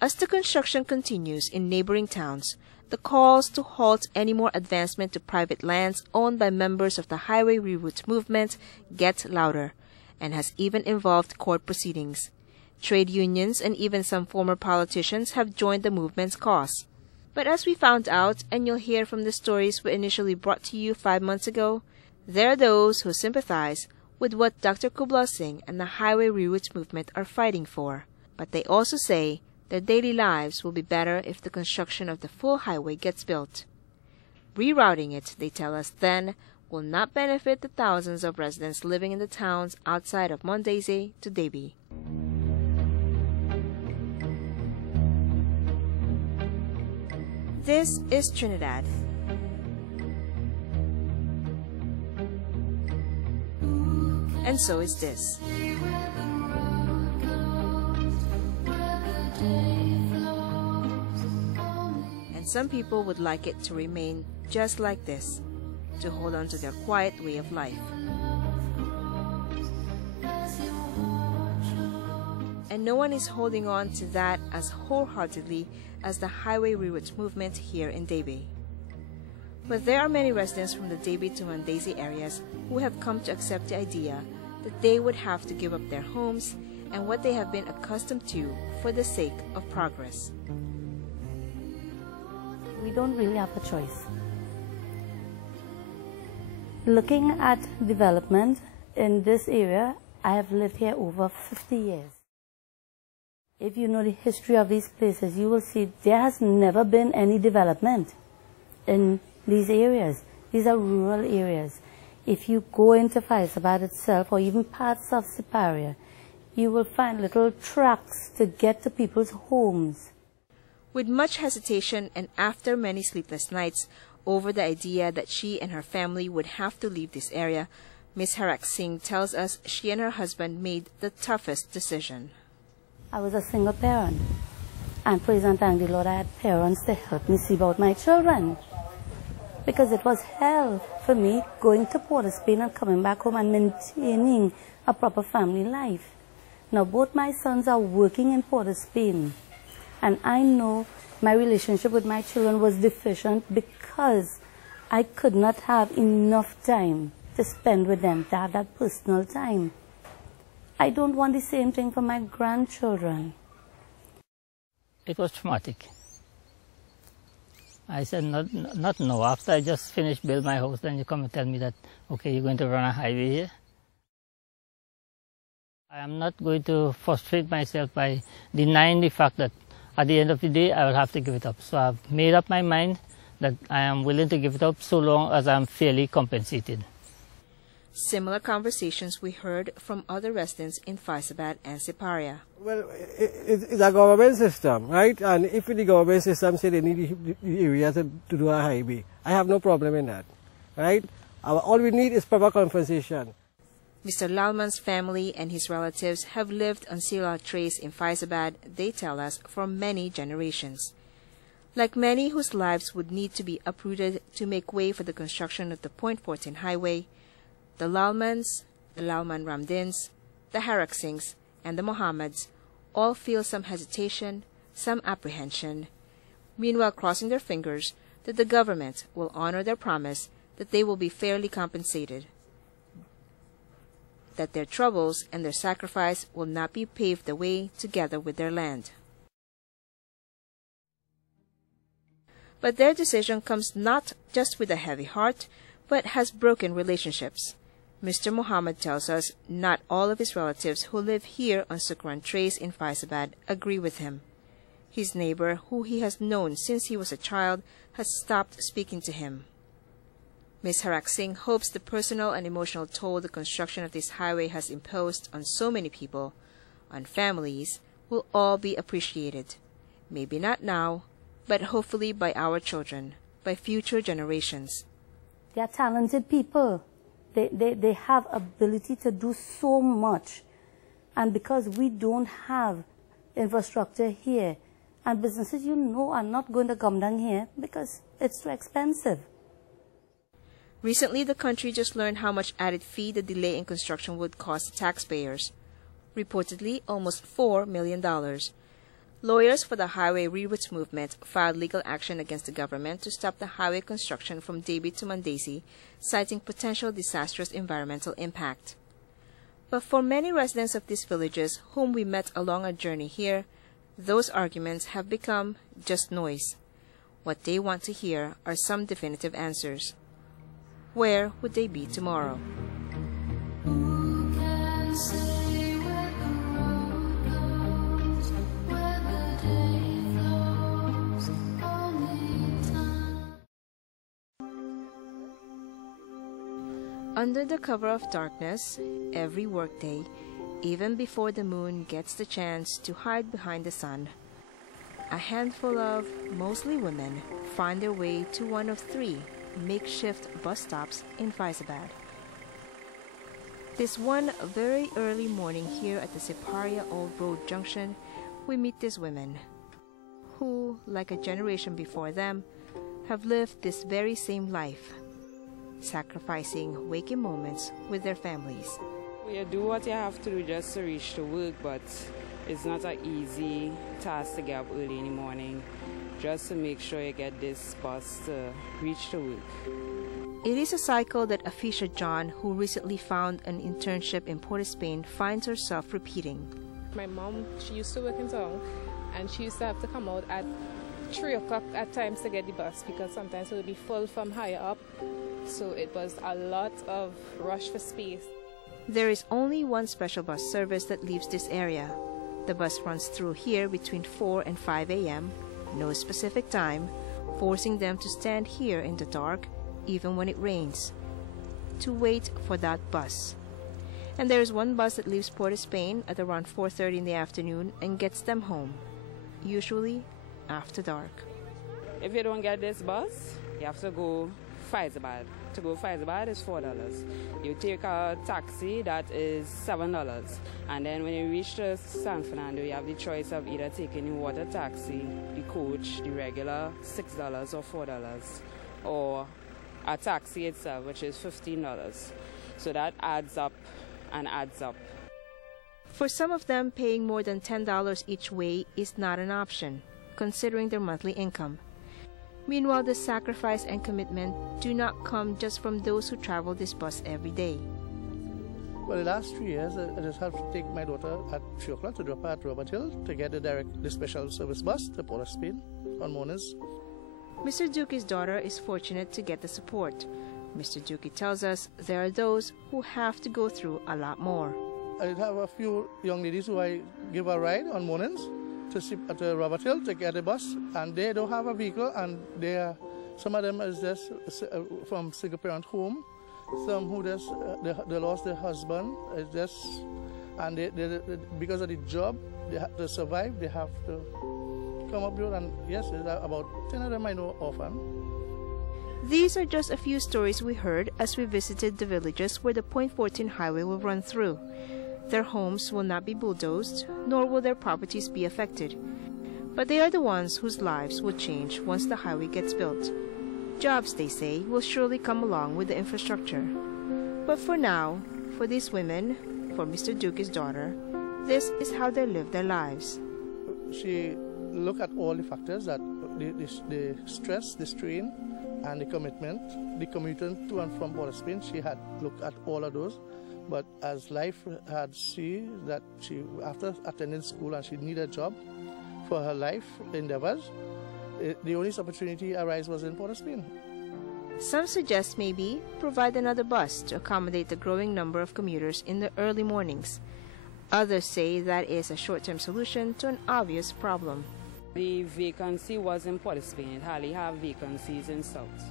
As the construction continues in neighboring towns, the calls to halt any more advancement to private lands owned by members of the highway reroute movement get louder, and has even involved court proceedings. Trade unions and even some former politicians have joined the movement's cause. But as we found out, and you'll hear from the stories we initially brought to you 5 months ago, there are those who sympathize with what Dr. Kubla Singh and the highway reroute movement are fighting for. But they also say their daily lives will be better if the construction of the full highway gets built. Rerouting it, they tell us then, will not benefit the thousands of residents living in the towns outside of Mon Desir to Debe. This is Trinidad. And so is this. And some people would like it to remain just like this, to hold on to their quiet way of life. And no one is holding on to that as wholeheartedly as the highway reroute movement here in Debe. But there are many residents from the Debe to Mon Desir areas who have come to accept the idea that they would have to give up their homes and what they have been accustomed to for the sake of progress. We don't really have a choice. Looking at development in this area, I have lived here over 50 years. If you know the history of these places, you will see there has never been any development in these areas. These are rural areas. If you go into Fyzabad itself, or even parts of Siparia, you will find little tracks to get to people's homes. With much hesitation and after many sleepless nights over the idea that she and her family would have to leave this area, Ms. Harak Singh tells us she and her husband made the toughest decision. I was a single parent, and praise and thank the Lord I had parents to help me see about my children. Because it was hell for me going to Port of Spain and coming back home and maintaining a proper family life. Now both my sons are working in Port of Spain, and I know my relationship with my children was deficient because I could not have enough time to spend with them, to have that personal time. I don't want the same thing for my grandchildren. It was traumatic. I said, not no. After I just finished building my house, then you come and tell me that, okay, you're going to run a highway here. I am not going to frustrate myself by denying the fact that at the end of the day, I will have to give it up. So I've made up my mind that I am willing to give it up so long as I'm fairly compensated. Similar conversations we heard from other residents in Fyzabad and Siparia. Well, it's a government system, right? And if the government system say they need the area to do a highway, I have no problem in that, right? All we need is proper compensation. Mr. Lalman's family and his relatives have lived on cellular trays in Fyzabad, they tell us, for many generations. Like many whose lives would need to be uprooted to make way for the construction of the Point 14 highway, the Lalmans, the Lalman Ramdins, the Harak Singhs, and the Mohammeds all feel some hesitation, some apprehension, meanwhile crossing their fingers that the government will honor their promise that they will be fairly compensated, that their troubles and their sacrifice will not be paved away together with their land. But their decision comes not just with a heavy heart, but has broken relationships. Mr. Muhammad tells us not all of his relatives who live here on Sukran Trace in Fyzabad agree with him. His neighbor, who he has known since he was a child, has stopped speaking to him. Ms. Harak Singh hopes the personal and emotional toll the construction of this highway has imposed on so many people, on families, will all be appreciated. Maybe not now, but hopefully by our children, by future generations. They are talented people. They have ability to do so much. And because we don't have infrastructure here, and businesses, you know, are not going to come down here because it's too expensive. Recently, the country just learned how much added fee the delay in construction would cost taxpayers. Reportedly, almost $4 million. Lawyers for the highway reroutes movement filed legal action against the government to stop the highway construction from Debe to Mon Desir, citing potential disastrous environmental impact. But for many residents of these villages whom we met along our journey here, those arguments have become just noise. What they want to hear are some definitive answers. Where would they be tomorrow? Under the cover of darkness, every workday, even before the moon gets the chance to hide behind the sun, a handful of, mostly women, find their way to one of 3 makeshift bus stops in Fyzabad. This one very early morning here at the Siparia Old Road Junction, we meet these women, who, like a generation before them, have lived this very same life, sacrificing waking moments with their families. You do what you have to do just to reach to work, but it's not an easy task to get up early in the morning just to make sure you get this bus to reach to work. It is a cycle that Afisha John, who recently found an internship in Port of Spain, finds herself repeating. My mom, she used to work in town, and she used to have to come out at 3 o'clock at times to get the bus because sometimes it would be full from higher up. So it was a lot of rush for space. There is only one special bus service that leaves this area. The bus runs through here between 4 and 5 a.m., no specific time, forcing them to stand here in the dark, even when it rains, to wait for that bus. And there is one bus that leaves Port of Spain at around 4:30 in the afternoon and gets them home, usually after dark. If you don't get this bus, you have to go Fyzabad. To go Fyzabad is $4. You take a taxi, that is $7. And then when you reach to San Fernando, you have the choice of either taking the water taxi, the coach, the regular, $6 or $4, or a taxi itself, which is $15. So that adds up and adds up. For some of them, paying more than $10 each way is not an option, considering their monthly income. Meanwhile, the sacrifice and commitment do not come just from those who travel this bus every day. Well, the last 3 years, I just have to take my daughter at 3 o'clock to drop her at Robert Hill to get the special service bus to Port of Spain on mornings. Mr. Duke's daughter is fortunate to get the support. Mr. Duke tells us there are those who have to go through a lot more. I have a few young ladies who I give a ride on mornings to Robert Hill to get a bus, and they don't have a vehicle, and some of them is just from single parent home, some who just they lost their husband, and they because of the job they have to survive, they have to come up here, and yes, about 10 of them I know often. These are just a few stories we heard as we visited the villages where the Point 14 highway will run through. Their homes will not be bulldozed, nor will their properties be affected. But they are the ones whose lives will change once the highway gets built. Jobs, they say, will surely come along with the infrastructure. But for now, for these women, for Mr. Duke's daughter, this is how they live their lives. She looked at all the factors, that the stress, the strain, and the commitment, the commuting to and from Port of Spain. She had looked at all of those. But as life had seen that she, after attending school and she needed a job for her life endeavors, the only opportunity arise was in Port of Spain. Some suggest maybe provide another bus to accommodate the growing number of commuters in the early mornings. Others say that is a short-term solution to an obvious problem. The vacancy was in Port of Spain. It hardly have vacancies in South.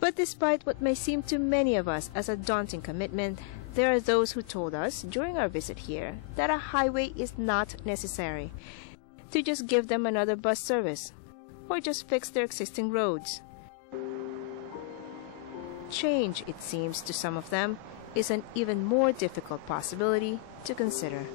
But despite what may seem to many of us as a daunting commitment, there are those who told us during our visit here that a highway is not necessary, to just give them another bus service, or just fix their existing roads. Change, it seems to some of them, is an even more difficult possibility to consider.